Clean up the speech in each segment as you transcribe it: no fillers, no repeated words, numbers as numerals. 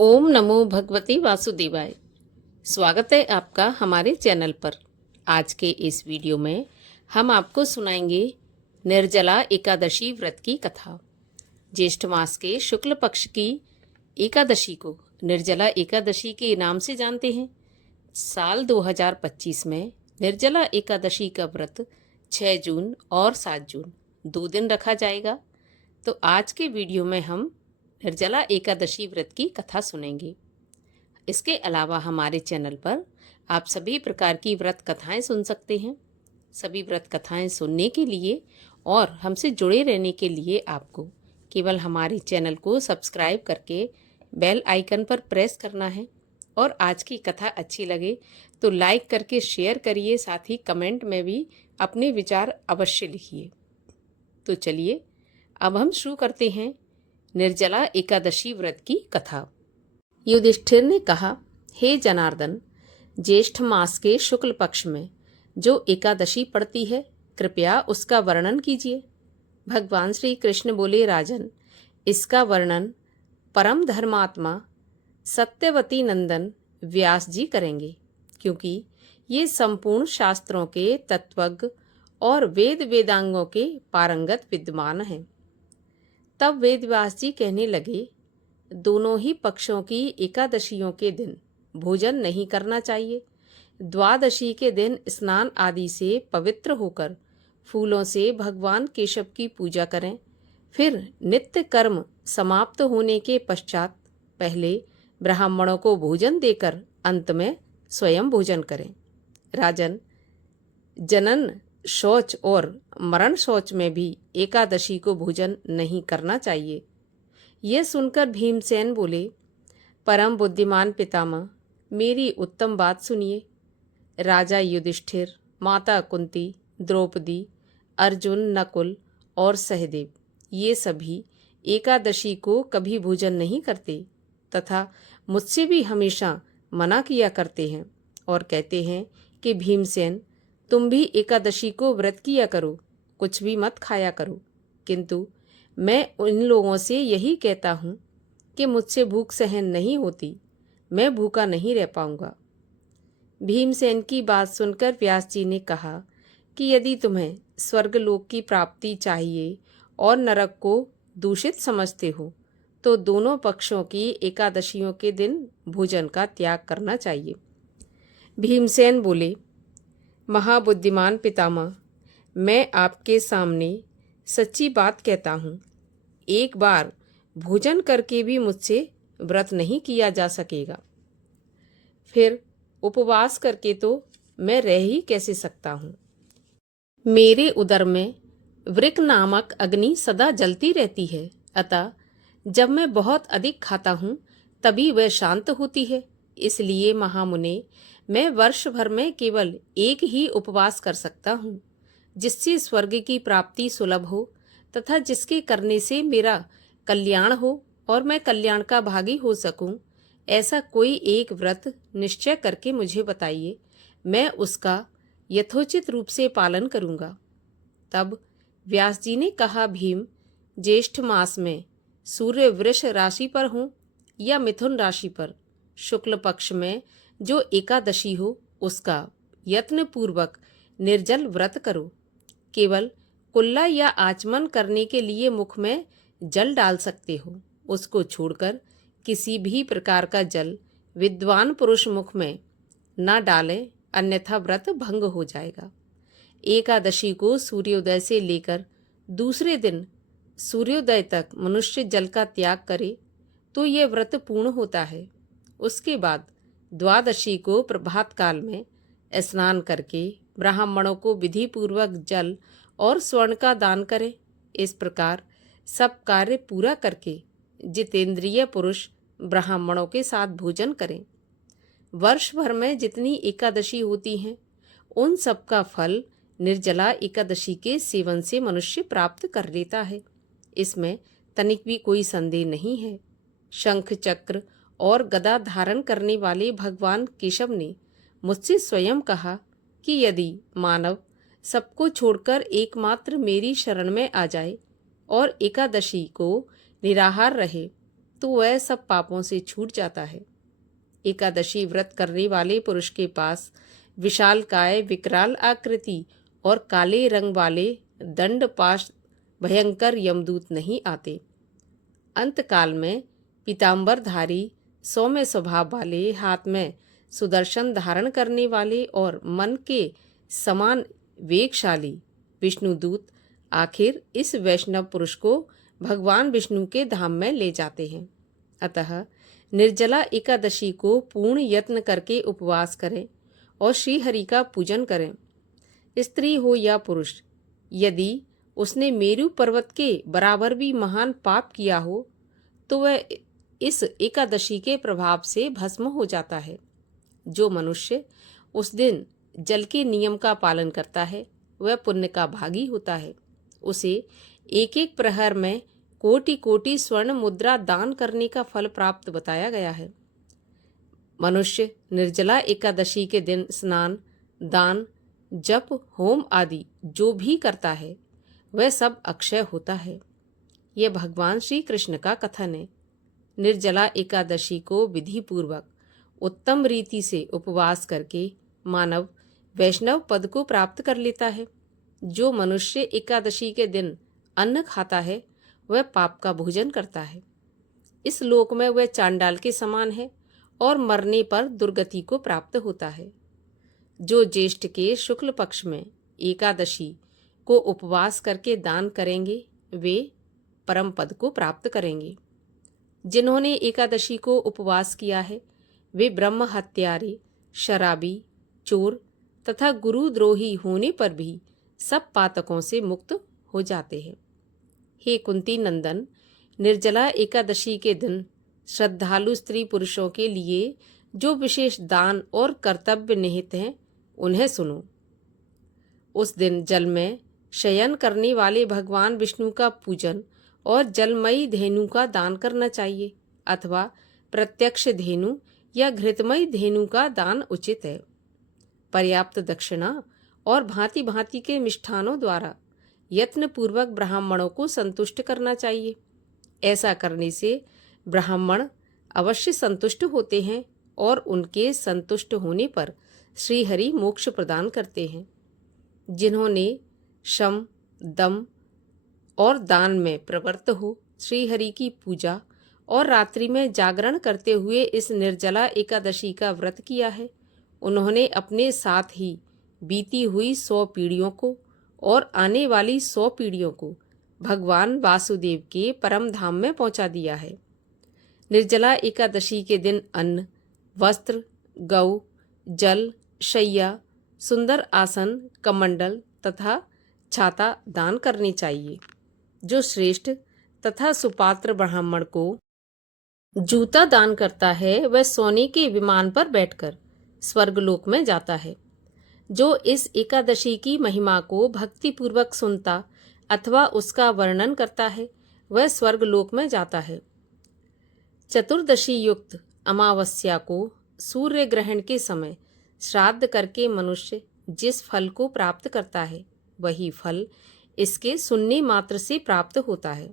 ओम नमो भगवते वासुदेवाय। स्वागत है आपका हमारे चैनल पर। आज के इस वीडियो में हम आपको सुनाएंगे निर्जला एकादशी व्रत की कथा। ज्येष्ठ मास के शुक्ल पक्ष की एकादशी को निर्जला एकादशी के नाम से जानते हैं। साल 2025 में निर्जला एकादशी का व्रत 6 जून और 7 जून 2 दिन रखा जाएगा। तो आज के वीडियो में हम निर्जला एकादशी व्रत की कथा सुनेंगे। इसके अलावा हमारे चैनल पर आप सभी प्रकार की व्रत कथाएं सुन सकते हैं। सभी व्रत कथाएं सुनने के लिए और हमसे जुड़े रहने के लिए आपको केवल हमारे चैनल को सब्सक्राइब करके बेल आइकन पर प्रेस करना है। और आज की कथा अच्छी लगे तो लाइक करके शेयर करिए, साथ ही कमेंट में भी अपने विचार अवश्य लिखिए। तो चलिए अब हम शुरू करते हैं निर्जला एकादशी व्रत की कथा। युधिष्ठिर ने कहा, हे जनार्दन, ज्येष्ठ मास के शुक्ल पक्ष में जो एकादशी पड़ती है, कृपया उसका वर्णन कीजिए। भगवान श्री कृष्ण बोले, राजन, इसका वर्णन परम धर्मात्मा सत्यवती नंदन व्यास जी करेंगे, क्योंकि ये संपूर्ण शास्त्रों के तत्वज्ञ और वेद वेदांगों के पारंगत विद्वान हैं। तब वेद व्यास जी कहने लगे, दोनों ही पक्षों की एकादशियों के दिन भोजन नहीं करना चाहिए। द्वादशी के दिन स्नान आदि से पवित्र होकर फूलों से भगवान केशव की पूजा करें। फिर नित्य कर्म समाप्त होने के पश्चात पहले ब्राह्मणों को भोजन देकर अंत में स्वयं भोजन करें। राजन, जनन शौच और मरण शौच में भी एकादशी को भोजन नहीं करना चाहिए। यह सुनकर भीमसेन बोले, परम बुद्धिमान पितामह, मेरी उत्तम बात सुनिए। राजा युधिष्ठिर, माता कुंती, द्रौपदी, अर्जुन, नकुल और सहदेव ये सभी एकादशी को कभी भोजन नहीं करते तथा मुझसे भी हमेशा मना किया करते हैं और कहते हैं कि भीमसेन, तुम भी एकादशी को व्रत किया करो, कुछ भी मत खाया करो। किंतु मैं उन लोगों से यही कहता हूँ कि मुझसे भूख सहन नहीं होती, मैं भूखा नहीं रह पाऊंगा। भीमसेन की बात सुनकर व्यास जी ने कहा कि यदि तुम्हें स्वर्गलोक की प्राप्ति चाहिए और नरक को दूषित समझते हो, तो दोनों पक्षों की एकादशियों के दिन भोजन का त्याग करना चाहिए। भीमसेन बोले, महाबुद्धिमान पितामह, मैं आपके सामने सच्ची बात कहता हूँ। एक बार भोजन करके भी मुझसे व्रत नहीं किया जा सकेगा, फिर उपवास करके तो मैं रह ही कैसे सकता हूँ। मेरे उदर में वृक नामक अग्नि सदा जलती रहती है, अतः जब मैं बहुत अधिक खाता हूँ तभी वह शांत होती है। इसलिए महामुने, मैं वर्ष भर में केवल एक ही उपवास कर सकता हूँ, जिससे स्वर्ग की प्राप्ति सुलभ हो तथा जिसके करने से मेरा कल्याण हो और मैं कल्याण का भागी हो सकूं। ऐसा कोई एक व्रत निश्चय करके मुझे बताइए, मैं उसका यथोचित रूप से पालन करूंगा। तब व्यास जी ने कहा, भीम, ज्येष्ठ मास में सूर्य वृष राशि पर हो या मिथुन राशि पर, शुक्ल पक्ष में जो एकादशी हो उसका यत्न पूर्वक निर्जल व्रत करो। केवल कुल्ला या आचमन करने के लिए मुख में जल डाल सकते हो, उसको छोड़कर किसी भी प्रकार का जल विद्वान पुरुष मुख में न डालें, अन्यथा व्रत भंग हो जाएगा। एकादशी को सूर्योदय से लेकर दूसरे दिन सूर्योदय तक मनुष्य जल का त्याग करे तो यह व्रत पूर्ण होता है। उसके बाद द्वादशी को प्रभात काल में स्नान करके ब्राह्मणों को विधि पूर्वक जल और स्वर्ण का दान करें। इस प्रकार सब कार्य पूरा करके जितेंद्रिय पुरुष ब्राह्मणों के साथ भोजन करें। वर्ष भर में जितनी एकादशी होती हैं, उन सब का फल निर्जला एकादशी के सेवन से मनुष्य प्राप्त कर लेता है, इसमें तनिक भी कोई संदेह नहीं है। शंख चक्र और गदा धारण करने वाले भगवान केशव ने मुझसे स्वयं कहा कि यदि मानव सबको छोड़कर एकमात्र मेरी शरण में आ जाए और एकादशी को निराहार रहे, तो वह सब पापों से छूट जाता है। एकादशी व्रत करने वाले पुरुष के पास विशालकाय, विकराल आकृति और काले रंग वाले दंडपाश भयंकर यमदूत नहीं आते। अंतकाल में पीतांबरधारी, सौम्य स्वभाव वाले, हाथ में सुदर्शन धारण करने वाले और मन के समान वेगशाली विष्णुदूत आखिर इस वैष्णव पुरुष को भगवान विष्णु के धाम में ले जाते हैं। अतः निर्जला एकादशी को पूर्ण यत्न करके उपवास करें और श्री हरि का पूजन करें। स्त्री हो या पुरुष, यदि उसने मेरु पर्वत के बराबर भी महान पाप किया हो तो वह इस एकादशी के प्रभाव से भस्म हो जाता है। जो मनुष्य उस दिन जल के नियम का पालन करता है वह पुण्य का भागी होता है। उसे एक एक प्रहर में कोटि कोटि स्वर्ण मुद्रा दान करने का फल प्राप्त बताया गया है। मनुष्य निर्जला एकादशी के दिन स्नान, दान, जप, होम आदि जो भी करता है वह सब अक्षय होता है। यह भगवान श्री कृष्ण का कथन है। निर्जला एकादशी को विधि पूर्वक उत्तम रीति से उपवास करके मानव वैष्णव पद को प्राप्त कर लेता है। जो मनुष्य एकादशी के दिन अन्न खाता है वह पाप का भोजन करता है। इस लोक में वह चांडाल के समान है और मरने पर दुर्गति को प्राप्त होता है। जो ज्येष्ठ के शुक्ल पक्ष में एकादशी को उपवास करके दान करेंगे वे परम पद को प्राप्त करेंगे। जिन्होंने एकादशी को उपवास किया है वे ब्रह्म हत्यारे, शराबी, चोर तथा गुरुद्रोही होने पर भी सब पातकों से मुक्त हो जाते हैं। हे कुंती नंदन, निर्जला एकादशी के दिन श्रद्धालु स्त्री पुरुषों के लिए जो विशेष दान और कर्तव्य निहित हैं उन्हें सुनो। उस दिन जल में शयन करने वाले भगवान विष्णु का पूजन और जलमयी धेनु का दान करना चाहिए अथवा प्रत्यक्ष धेनु या घृतमयी धेनु का दान उचित है। पर्याप्त दक्षिणा और भांति भांति के मिष्ठानों द्वारा यत्न पूर्वक ब्राह्मणों को संतुष्ट करना चाहिए। ऐसा करने से ब्राह्मण अवश्य संतुष्ट होते हैं और उनके संतुष्ट होने पर श्री हरि मोक्ष प्रदान करते हैं। जिन्होंने शम, दम और दान में प्रवृत्त हो श्री हरि की पूजा और रात्रि में जागरण करते हुए इस निर्जला एकादशी का व्रत किया है, उन्होंने अपने साथ ही बीती हुई 100 पीढ़ियों को और आने वाली 100 पीढ़ियों को भगवान वासुदेव के परम धाम में पहुंचा दिया है। निर्जला एकादशी के दिन अन्न, वस्त्र, गौ, जल, शैया, सुंदर आसन, कमंडल तथा छाता दान करनी चाहिए। जो श्रेष्ठ तथा सुपात्र ब्राह्मण को जूता दान करता है वह सोने के विमान पर बैठकर स्वर्गलोक में जाता है। जो इस एकादशी की महिमा को भक्तिपूर्वक सुनता अथवा उसका वर्णन करता है वह स्वर्गलोक में जाता है। चतुर्दशी युक्त अमावस्या को सूर्य ग्रहण के समय श्राद्ध करके मनुष्य जिस फल को प्राप्त करता है वही फल इसके सुनने मात्र से प्राप्त होता है।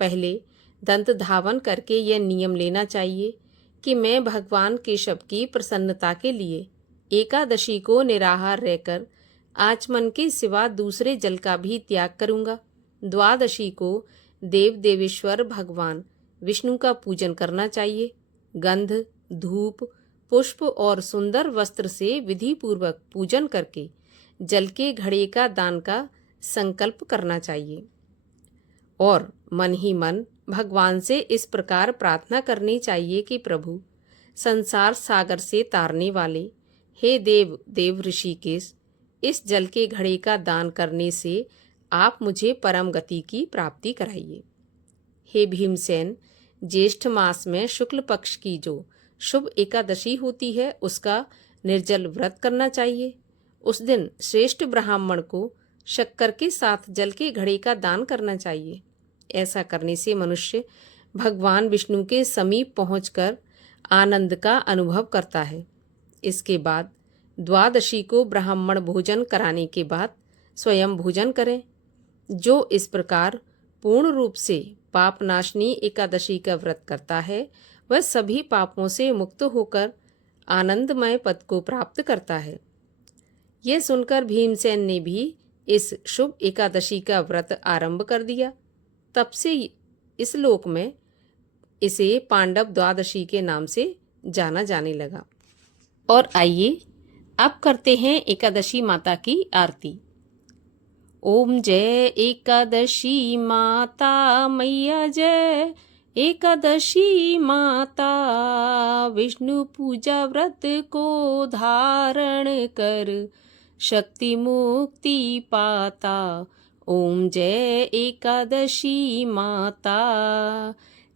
पहले दंत धावन करके यह नियम लेना चाहिए कि मैं भगवान केशव की प्रसन्नता के लिए एकादशी को निराहार रहकर आचमन के सिवा दूसरे जल का भी त्याग करूंगा। द्वादशी को देव देवेश्वर भगवान विष्णु का पूजन करना चाहिए। गंध, धूप, पुष्प और सुंदर वस्त्र से विधि पूर्वक पूजन करके जल के घड़े का दान का संकल्प करना चाहिए और मन ही मन भगवान से इस प्रकार प्रार्थना करनी चाहिए कि प्रभु, संसार सागर से तारने वाले हे देव देव ऋषिकेश, इस जल के घड़े का दान करने से आप मुझे परम गति की प्राप्ति कराइए। हे भीमसेन, ज्येष्ठ मास में शुक्ल पक्ष की जो शुभ एकादशी होती है उसका निर्जल व्रत करना चाहिए। उस दिन श्रेष्ठ ब्राह्मण को शक्कर के साथ जल के घड़े का दान करना चाहिए। ऐसा करने से मनुष्य भगवान विष्णु के समीप पहुंचकर आनंद का अनुभव करता है। इसके बाद द्वादशी को ब्राह्मण भोजन कराने के बाद स्वयं भोजन करें। जो इस प्रकार पूर्ण रूप से पाप नाशनी एकादशी का व्रत करता है वह सभी पापों से मुक्त होकर आनंदमय पद को प्राप्त करता है। यह सुनकर भीमसेन ने भी इस शुभ एकादशी का व्रत आरंभ कर दिया। तब से इस लोक में इसे पांडव द्वादशी के नाम से जाना जाने लगा। और आइए अब करते हैं एकादशी माता की आरती। ओम जय एकादशी माता मैया जय एकादशी माता, विष्णु पूजा व्रत को धारण कर शक्ति मुक्ति पाता। ओम जय एकादशी माता,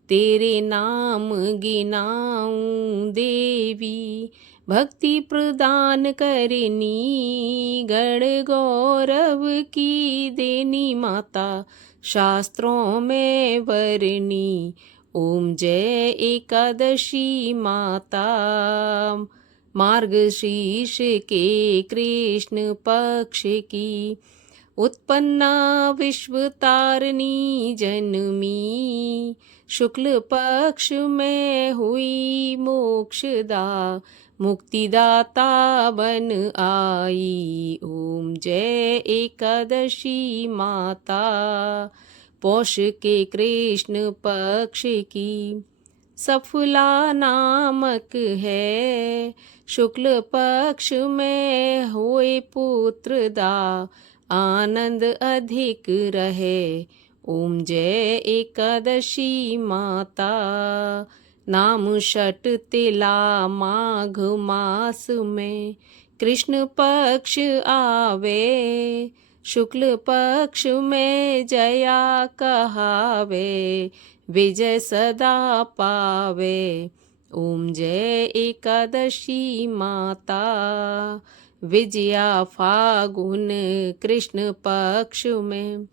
तेरे नाम गिनाऊं देवी, भक्ति प्रदान करनी, गण गौरव की देनी माता, शास्त्रों में वरनी। ओम जय एकादशी माता, मार्गशीर्ष के कृष्ण पक्ष की उत्पन्ना विश्व तारिणी जनमी, शुक्ल पक्ष में हुई मोक्षदा, मुक्तिदाता बन आई। ओम जय एकादशी माता, पौष के कृष्ण पक्ष की सफला नामक है, शुक्ल पक्ष में हुए पुत्रदा, आनंद अधिक रहे। ओम जय एकादशी माता, नाम षट तिला माघ मास में कृष्ण पक्ष आवे, शुक्ल पक्ष में जया कहावे, विजय सदा पावे। ओम जय एकादशी माता, विजया फागुन कृष्ण पक्ष में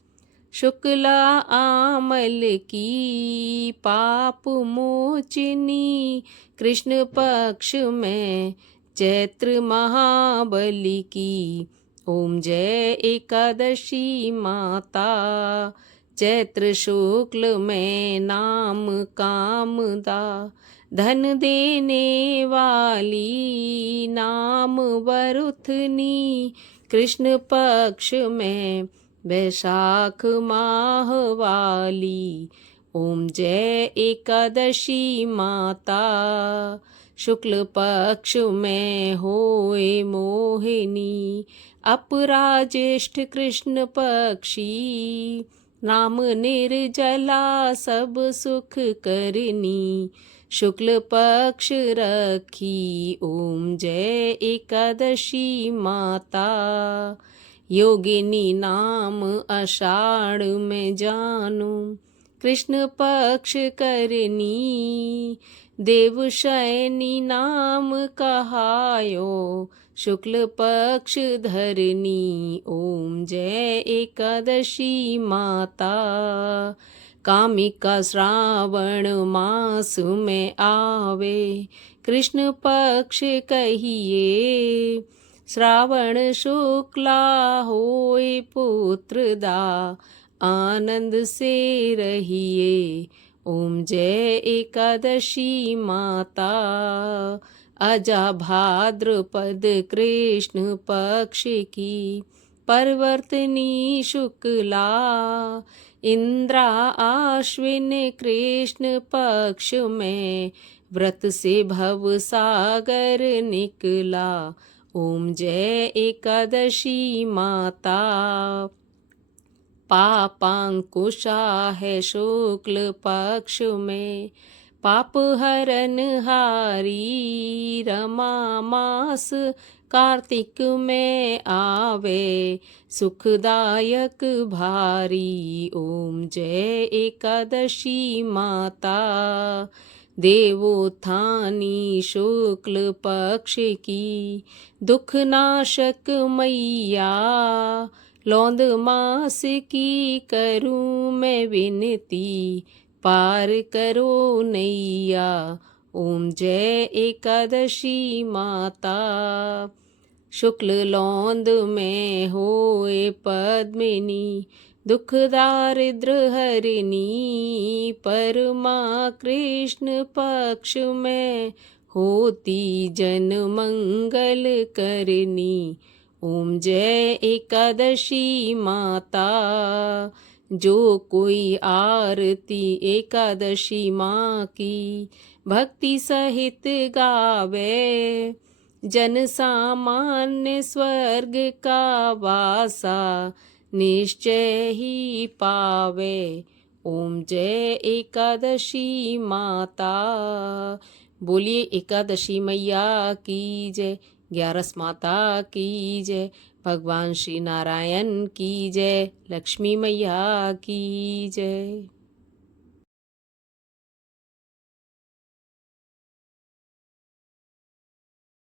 शुक्ला आमल की, पाप मोचिनी कृष्ण पक्ष में चैत्र महाबली की। ओम जय एकादशी माता, चैत्र शुक्ल में नाम कामदा, धन देने वाली नाम वरुथनी, कृष्ण पक्ष में वैशाख माह वाली। ओम जय एकादशी माता, शुक्ल पक्ष में होए मोहिनी, अपराज्येष्ठ कृष्ण पक्षी, नाम निर्जला सब सुख करनी, शुक्ल पक्ष रखी। ओम जय एकादशी माता, योगिनी नाम आषाढ़ में जानू, कृष्ण पक्ष करनी, देवशयनी नाम कहायो, शुक्ल पक्ष धरनी। ओम जय एकादशी माता, कामिका श्रावण मास में आवे, कृष्ण पक्ष कहिए, श्रावण शुक्ला होए पुत्रदा, आनंद से रहिए। ओम जय एकादशी माता, अजा भाद्रपद कृष्ण पक्ष की परवर्तनी शुक्ला, इंद्रा आश्विन कृष्ण पक्ष में व्रत से भव सागर निकला। ओम जय एकादशी माता, पापांकुशा है शुक्ल पक्ष में, पाप हरन हारी, रमा मास कार्तिक में आवे, सुखदायक भारी। ओम जय एकादशी माता, देवोत्थानी शुक्ल पक्ष की दुखनाशक मैया, लौंद मास की करूं मैं विनती, पार करो नैया। ओम जय एकादशी माता, शुक्ल लौंद में होए पद्मिनी, दुख दारिद्र हरिणी, परमा कृष्ण पक्ष में, होती जन मंगल करनी। ओम जय एकादशी माता, जो कोई आरती एकादशी माँ की भक्ति सहित गावे, जन सामान्य स्वर्ग का वासा निश्चय ही पावे। ओम जय एकादशी माता। बोलिए एकादशी मैया की जय, 11 माता की जय, भगवान श्री नारायण की जय, लक्ष्मी मैया की जय।